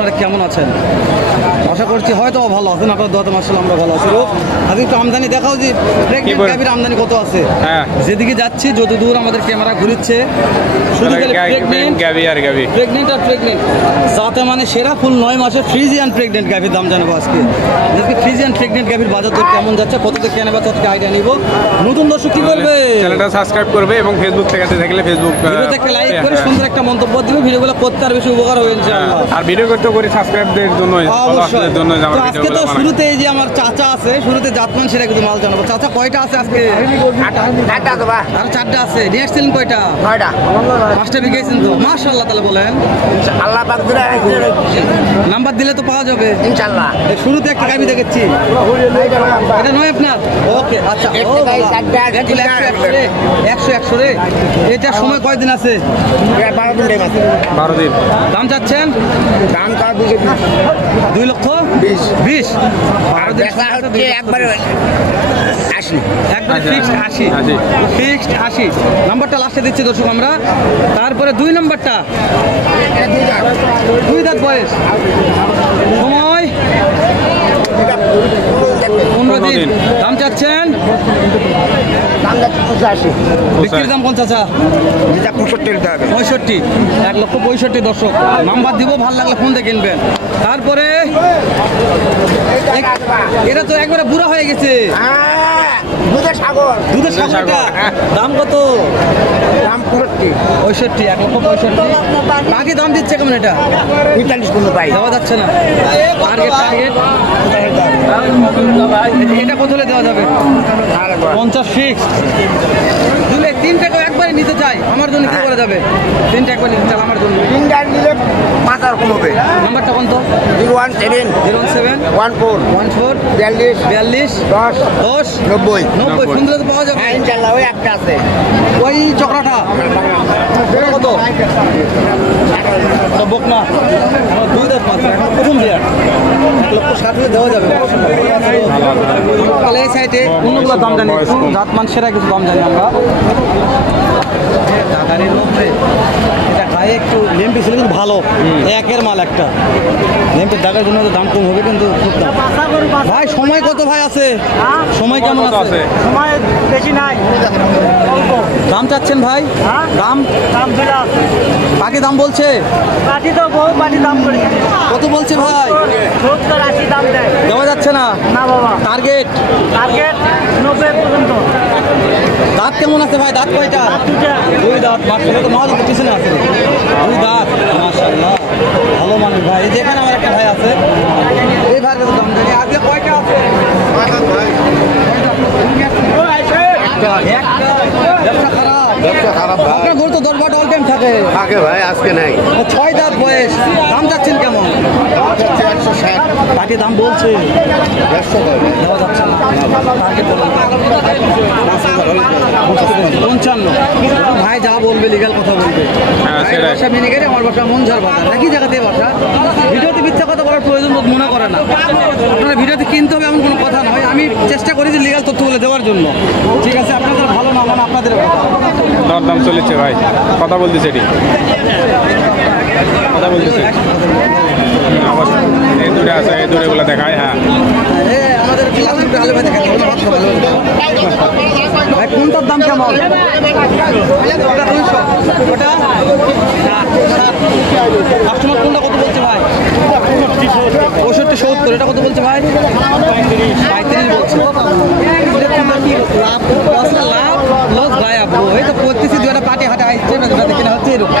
আপনারা কেমন আছেন? আশা করছি হয়তো ভালো আছেন। আপনার দোয়াতে মাশাআল্লাহ আমরা ভালো আছি। আজকে একটু আমদানি দেখাও যে প্রেগনেন্ট গাভীর আমদানি কত আছে। যেদিকে যাচ্ছি যত দূর আমাদের ক্যামেরা ঘুরছে শুধু প্রেগনেন্ট গাভী আর গাভী, প্রেগনেন্ট আর প্রেগনেন্ট, যাতে মানে সেরা ফুল 9 মাসের ফ্রিজিয়ান প্রেগনেন্ট গাভীর দাম জানাবো আজকে। আজকে ফ্রিজিয়ান প্রেগনেন্ট গাভীর বাজার দর কেমন যাচ্ছে, কততে কেনা বেচা থেকে আইডিয়া নিব। নতুন দর্শক কি করবে, চ্যানেলটা সাবস্ক্রাইব করবে এবং ফেসবুক থেকে দেখলে ফেসবুক ভিডিওতে একটা লাইক করে সুন্দর একটা মন্তব্য দিবে, ভিডিওগুলো করতে আর বেশি উপকার হবে ইনশাআল্লাহ। আর ভিডিও করতে করি সাবস্ক্রাইবদের জন্য, ফলোয়ারদের জন্য। তো আজকে তো শুরুতে এই যে আমার চাচা আছে, শুরুতে জাতমান সেরা কিছু মাল জানাবো। চাচা কয়টা আছে আজকে? 8টা আছে ভাই। আর 4টা আছে। নিয়ে আসছিলেন কয়টা? 9টা। 5টা বিকেছেন তো মাশাআল্লাহ। তাহলে বলেন আল্লাহ পাক দূরে নাম্বার দিলে তো পাওয়া যাবে ইনশাআল্লাহ। শুরুতে একটা গাবি দেখেছি, এটা নয় আপনার? ওকে আচ্ছা। 100 রে। এটা সময় কয়দিন আছে? 12 দিন টাইম আছে। 12 দিন। দাম চাচ্ছেন? দাম কা 2 লক্ষ 20। আর দেখা হচ্ছে একবারে 80। একবারে ফিক্সড 80। ফিক্সড 80। নাম্বারটা লাস্টে দিচ্ছি দর্শক আমরা। তারপরে 2 নাম্বারটা 2 দাঁত বয়স, সময় 15 দিন। দাম চাচ্ছেন? দাম যাচ্ছে 85। বিক্রির দাম কোন চাচা? যেটা 65 দিতে হবে। 65। 1,65,000 দর্শক। নাম্বার দিব, ভালো লাগলে ফোন দিয়ে কিনবেন। তারপরে এটা তো একবারে বুড়া হয়ে গেছে। দুধের সাগর। দুধের সাগরটা দাম কত? দাম 65। 1,65,000। বাকি দাম দিচ্ছে কেমন এটা? 45 পর্যন্ত পাই। দেওয়া যাচ্ছে না। টার্গেট এটা কত হলে দেওয়া যাবে? 50 ফিক্স। দিলে 3টাকে একবারে নিতে চাই, আমার জন্য কি করা যাবে? 3টা একবার নিতে চাই আমার জন্য। 3টা নিলে 5 আর কমবে। নাম্বারটা কোন তো? 017 14 42 10 90 ফোন দিলে তো পাওয়া যাবে ইনশাআল্লাহ। ওই একটা আছে, ওই চক্রাটা কত? বক না, 2 দাঁত মাত্র, এখন প্রথম বিয়ার। 1,60,000 দেওয়া যাবে। তাহলে এই সাইডে অন্যগুলোর দাম জানি, জাত মান সেরা কিছু দাম জানি আমরা। গাড়ির মধ্যে এটা গায়ে একটু নেমপি ছিল কিন্তু ভালো, একের মাল একটা। নেমপির দাগের জন্য দাম কম হবে কিন্তু খুব দাম। ভাই সময় কত ভাই আছে? সময় কেমন আছে? সময় বেশি নাই, অল্প। দাম চাচ্ছেন ভাই? দাম বাকি দাম বলছে? পাটি তো বহু পাটি দাম করে। কত বলছে ভাই? 70-80 দাম দেয়। দেওয়া যাচ্ছে না? না বাবা। টার্গেট 90 পর্যন্ত। দাঁত কেমন আছে ভাই? দাঁত কয়টা? 2 দাঁত। মাশাআল্লাহ, তো মাল পিছনে আছে 2 দাঁত। মাশাআল্লাহ, ভালো মানুষ ভাই। যেখানে আমার একটা ভাই আছে, এই ভাইয়ের কাছে দাম জানি। আজকে কয়টা আছে? ব্যবসা খারাপ ভাই। আপনার গরু তো 10-12টা অল টাইম থাকে ভাই, আজকে নাই। 6 দাঁত বয়স। দাম চাচ্ছেন কেমন? 160। বাকি দাম বলছে 150 দেওয়া যাচ্ছে না। টার্গেট বলুন। 55। ভাই যা বলবে লিগাল কথা বলবে। বাসা মিনিগেরে, আমার বাসা মনঝার বাজার। একই জায়গাতে বাসা। ভিডিওতে মিথ্যা কথা বলার প্রয়োজন মনে করে না। আপনারা ভিডিওতে কিনতে হবে এমন কোনো কথা নয়। আমি চেষ্টা করি যে লিগাল তথ্যগুলো দেওয়ার জন্য। ঠিক আছে, আপনাদের ভালো না মানে আপনাদের দরদাম চলেছে ভাই, কথা বলতেছে এটি, কথা বলতেছে। এই দূরে আছে, এই দূরেগুলো দেখায়। হ্যাঁ, আমাদের ভাই কোনটার দাম কেমন? ওটা 200। ওটা কাস্টমার কোনটা কত বলছে ভাই? 65-70। এটা কত বলছে ভাই? 35 বলছে। লাভ লস ভাই আপু। এই তো করতেছি, 2টা পার্টি হাতে আসছে না, যেটা দেখে না হচ্ছে এরকম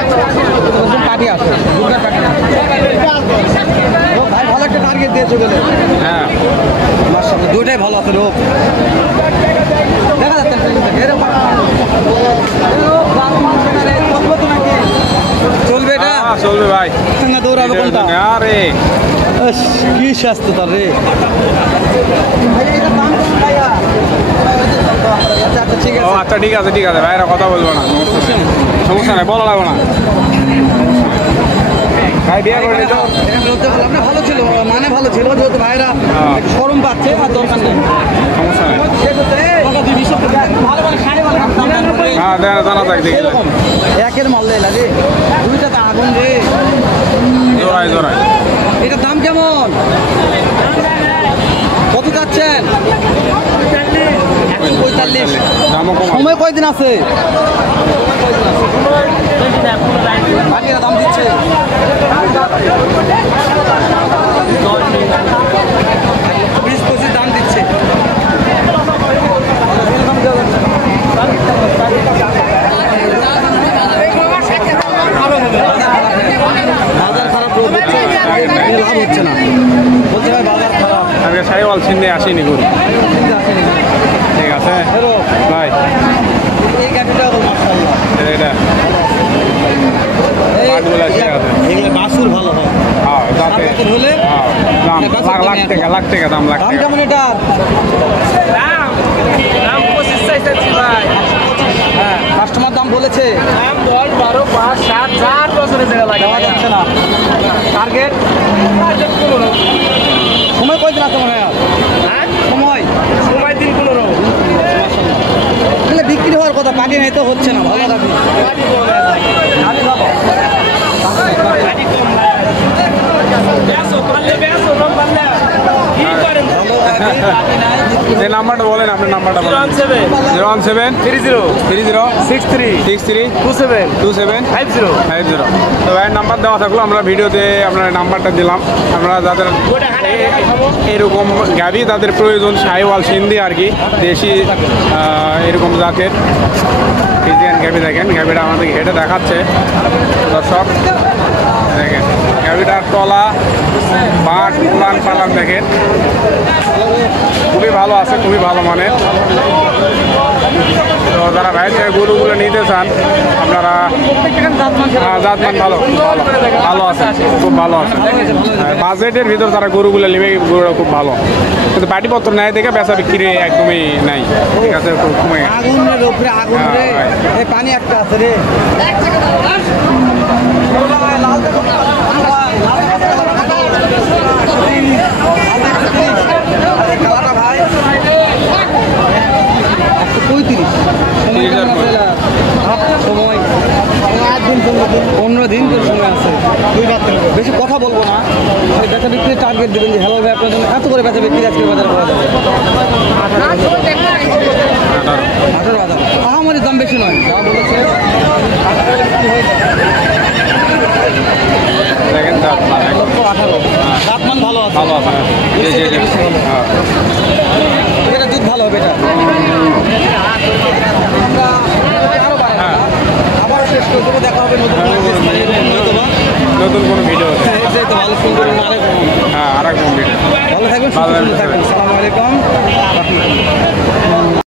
পার্টি আসে, 2টা পার্টি ভাই। ভালো একটা টার্গেট দিয়েছে বলে। হ্যাঁ মাশাআল্লাহ, 2টাই ভালো আছে লোক। দেখা যাচ্ছে চলবে এটা? চলবে ভাই। না দৌড়াবে কোনটা? আরে কি স্বাস্থ্য তার রে। আচ্ছা ঠিক আছে। আচ্ছা ঠিক আছে ভাইরা, কথা বলবো না, সমস্যা নাই, বলা লাগবে না। ভাই বিয়ে করে নিত, আপনার ভালো ছিল, মানে ভালো ছিল, যেহেতু ভাইরা শরম পাচ্ছে আর দরকার নেই, সমস্যা নেই। হ্যাঁ জানা থাক, দেখি একের মাল রে, 2টা আগুন রে, জোড়ায় এটার দাম কেমন? কত চাচ্ছেন? 145। দামও কম আছে। সময় কয়দিন আছে? বাকিরা দাম দিচ্ছে 20-25 দাম দিচ্ছে। বাজার খারাপ রোদ হচ্ছে, লাভ হচ্ছে না। বলছে ভাই বাজার খারাপ। আজকে সাইওয়াল সিন্ধে আসেনি গরু। ঠিক আছে ভাই, এই গাড়িটা মাশাআল্লাহ এটা পাটগুলো ঠিক আছে। এগুলো বাছুর ভালো হয়। হ্যাঁ যাতে সাত বছর হলে দাম লাখ টাকা দাম লাখ দাম টাকা। কেমন এটা? দাম 25 চাইছি ভাই। হ্যাঁ কাস্টমার দাম বলেছে, দাম 10, 12, 5, 7, 4 বছরের জায়গা লাগে দেওয়া যাচ্ছে না। টার্গেট সময় কয়দিন আছে মনে হয়? হ্যাঁ সময় সময় 3 15। তাহলে বিক্রি হওয়ার কথা, পাটি নাই তো হচ্ছে না। ভালো গাড়ি গাড়ি কম আছে। গাড়ি ভালো। গাড়ি কম নাই। বেসো পারলে বেসো রং পারলে কি করেন? ভালো গাড়ি, পাটি নাই, বিক্রি এই নাম্বারটা বলেন, আপনার নাম্বারটা বলেন। 017 017 30 30 63 63 27 27 50। 50। তো ভাইয়ের নাম্বার দেওয়া থাকলো, আমরা ভিডিওতে আপনার নাম্বারটা দিলাম। আপনারা যাদের ওটা হাঁটা খাবো। এরকম গাভি তাদের প্রয়োজন, সাইওয়াল সিন্ধি আর কি, দেশি এরকম জাতের ফিজিয়ান গাভি। দেখেন গাভিটা আমাদের হেঁটে দেখাচ্ছে দর্শক। দেখেন গাভিটার তলা বাট উলান পালান দেখেন, খুবই ভালো আছে, খুবই ভালো মানের। তো যারা ভাই থেকে গরুগুলো নিতে চান আপনারা, জাতমান ভালো ভালো ভালো আছে, খুব ভালো আছে। বাজেটের ভিতর তারা গরুগুলো নেবে, গরুটা খুব ভালো। কিন্তু পাটিপত্র নেয় দেখে বেচা বিক্রি একদমই নাই। ঠিক আছে, খুব কমে গেছে। আগুনের উপরে আগুন রে। এই পানি একটা আছে রে। লাল দেখো, ভাই, লাল দেখো, আরে কালারটা ভাই 135। সময় 15 দিন করে সময় আছে। বেশি কথা বলবো না, বেচা বিক্রির টার্গেট দেবেন যে হ্যালো ভাই আপনার জন্য এত করে বেচা বিক্রি আজকে বাজারে পাওয়া যাবে 18,000। আমাদের দাম বেশি নয়, যা বলেছে দেখেন জাতমান 1,18,000। জাতমান ভালো আছে, ভালো আছে। জি জি জি, হ্যাঁ। এটা দুধ ভালো হবে। এটা আমরা আরো বাড়াবো। হ্যাঁ। আবার শেষ করে দেবো, দেখা হবে নতুন কোনো কেস নিয়ে, হয়তো বা। নতুন কোনো ভিডিও এই যে তো ভালো সুন্দর আরেক হ্যাঁ, আর এক ভিডিও। ভালো থাকবেন, সুস্থ থাকবেন। আসসালামু আলাইকুম।